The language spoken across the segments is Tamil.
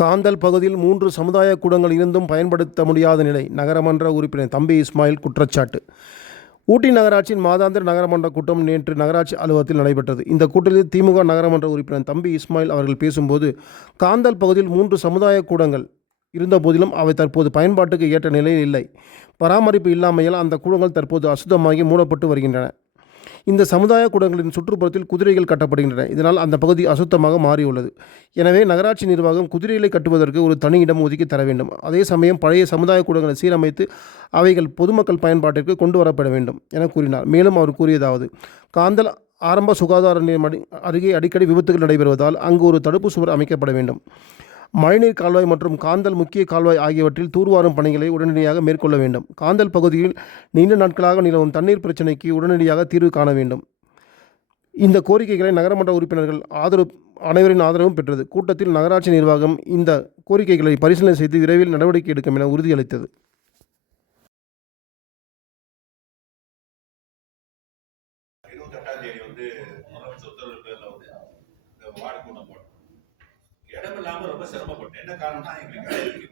காந்தல் பகுதியில் மூன்று சமுதாய கூடங்கள் இருந்தும் பயன்படுத்த முடியாத நிலை நகரமன்ற உறுப்பினர் தம்பி இஸ்மாயில் குற்றச்சாட்டு. ஊட்டி நகராட்சியின் மாதாந்திர நகரமன்ற கூட்டம் நேற்று நகராட்சி அலுவலகத்தில் நடைபெற்றது. இந்த கூட்டத்தில் திமுக நகரமன்ற உறுப்பினர் தம்பி இஸ்மாயில் அவர்கள் பேசும்போது காந்தல் பகுதியில் மூன்று சமுதாய கூடங்கள் இருந்த போதிலும் அவை தற்போது பயன்பாட்டுக்கு ஏற்ற நிலையில் இல்லை. பராமரிப்பு இல்லாமையால் அந்த கூடங்கள் தற்போது அசுத்தமாகி மூடப்பட்டு வருகின்றன. இந்த சமுதாய கூடங்களின் சுற்றுப்புறத்தில் குதிரைகள் கட்டப்படுகின்றன. இதனால் அந்த பகுதி அசுத்தமாக மாறியுள்ளது. எனவே நகராட்சி நிர்வாகம் குதிரைகளை கட்டுவதற்கு ஒரு தனி இடம் ஒதுக்கி தர வேண்டும். அதே சமயம் பழைய சமுதாய கூடங்களை சீரமைத்து அவைகள் பொதுமக்கள் பயன்பாட்டிற்கு கொண்டு வரப்பட வேண்டும் என கூறினார். மேலும் அவர் கூறியதாவது காந்தல் ஆரம்ப சுகாதார நிலையம் அருகே அடிக்கடி விபத்துகள் நடைபெறுவதால் அங்கு ஒரு தடுப்பு சுவர் அமைக்கப்பட வேண்டும். மழைநீர் கால்வாய் மற்றும் காந்தல் முக்கிய கால்வாய் ஆகியவற்றில் தூர்வாரும் பணிகளை உடனடியாக மேற்கொள்ள வேண்டும். காந்தல் பகுதியில் நீண்ட நாட்களாக நிலவும் தண்ணீர் பிரச்சினைக்கு உடனடியாக தீர்வு காண வேண்டும். இந்த கோரிக்கைகளை நகரமன்ற உறுப்பினர்கள் ஆதரவு அனைவரின் ஆதரவும் பெற்றது. கூட்டத்தில் நகராட்சி நிர்வாகம் இந்த கோரிக்கைகளை பரிசீலனை செய்து விரைவில் நடவடிக்கை எடுக்கும் என உறுதியளித்தது. இருபத்தெட்டாம் தேதி வந்து முதலமைச்சர் உத்தரவு பேரில் வந்து இந்த வார்டு கூட்டம் போட்டோம். இல்லாம ரொம்ப சிரமப்பட்டேன். என்ன காரணம்னா எங்களுக்கு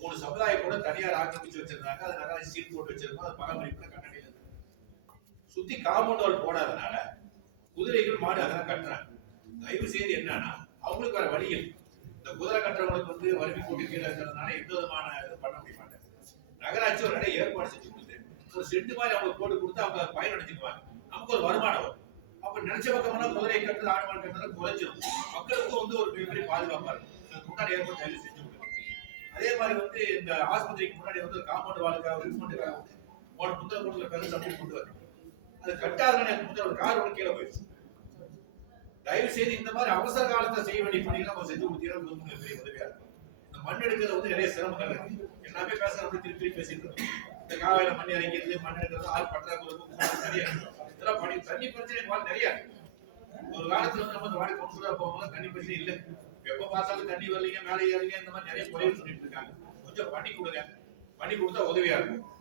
மூணு சமுதாயம் கூட தனியார் ஆக்கிரமிச்சு வச்சிருந்தாங்க. அது நகராட்சி சீட் போட்டு வச்சிருந்தோம் அது பராமரிப்புல கட்டணையில் சுத்தி காம்பவுண்ட் வால் போடாதனால குதிரைகள் மாடு அதெல்லாம் கட்டுறாங்க. தயவு செய்து என்னன்னா அவங்களுக்கு வேற வழி இல்லை. இந்த குதிரை கட்டுறவங்களுக்கு வந்து வறுமை போட்டு கீழே இருக்கிறதுனால எந்த விதமான இது பண்ண முடிய மாட்டாங்க நகராட்சி ஒரு இடம் ஏற்பாடு செஞ்சு கொடுத்து ஒரு செட்டு மாதிரி அவங்களுக்கு போட்டு கொடுத்து அவங்க பயனடைஞ்சுக்குவாங்க. நமக்கு ஒரு வருமானம் வரும். அப்ப நினைச்ச பக்கமெல்லாம் குதிரை கட்டுறது ஆடு மாடு கட்டுறது குறைஞ்சிடும் மக்களுக்கும் வந்து ஒரு மிகப்பெரிய பாதுகாப்பா இருக்கு முன்னாடி ஏற்பட்ட தயவு செஞ்சு அதே மாதிரி வந்து இந்த ஆஸ்பத்திரிக்கு முன்னாடி வந்து ஒரு காம்பவுண்ட் வாளுக்காக ஒரு ரிமோட்டுக்காக வந்து போன புத்தக கூட்டில் பெருசு சப்மிட் கொண்டு வரணும். அது கட்டாதனால எனக்கு முதல் ஒரு கார் ஒன்று கீழே போயிடுச்சு. தயவு செய்து இந்த மாதிரி அவசர காலத்தை செய்ய வேண்டிய பணிகளை நம்ம செஞ்சு கொடுத்தீங்கன்னா ரொம்ப மிகப்பெரிய உதவியா இருக்கும். இந்த மண் எடுக்கிறது வந்து நிறைய சிரமங்கள் இருக்கு. எல்லாமே பேசுறது திருப்பி திருப்பி பேசிட்டு இருக்கோம். இந்த காவையில மண் இறங்கிறது மண் எடுக்கிறது ஆள் பற்றாக்குறை நிறைய இதெல்லாம் பணி தண்ணி பிரச்சனை நிறைய இருக்கு. ஒரு காலத்துல வந்து நம்ம வாடி கவுன்சிலரா போகும்போது தண்ணி பிரச்சனை இல்லை. எப்ப பார்த்தாலும் தண்ணி வரலீங்க மேலே ஏறீங்க இந்த மாதிரி நிறைய குறைகள் சொல்லிட்டு இருக்காங்க. கொஞ்சம் பண்ணி கொடுங்க. பண்ணி கொடுத்தா உதவியா இருக்கும்.